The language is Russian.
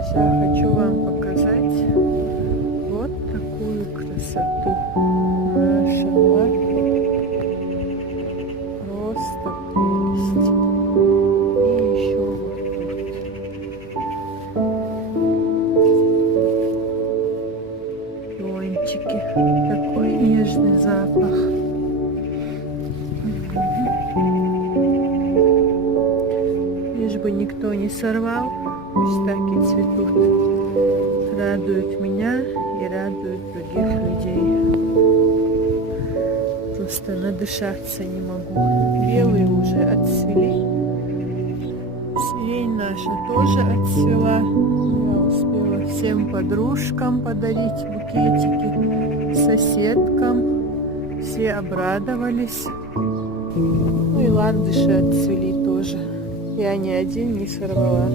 друзья, хочу вам показать вот такую красоту. Машаллах. Просто прелесть. И еще вот тут лончики. Такой нежный запах. Лишь бы никто не сорвал, пусть так и цветут. Радуют меня и радуют других людей. Просто надышаться не могу. Белые уже отцвели. Сирень наша тоже отцвела. Я успела всем подружкам подарить букетики, соседкам. Все обрадовались. Ну и ландыши отцвели тоже. Я ни один не сорвала.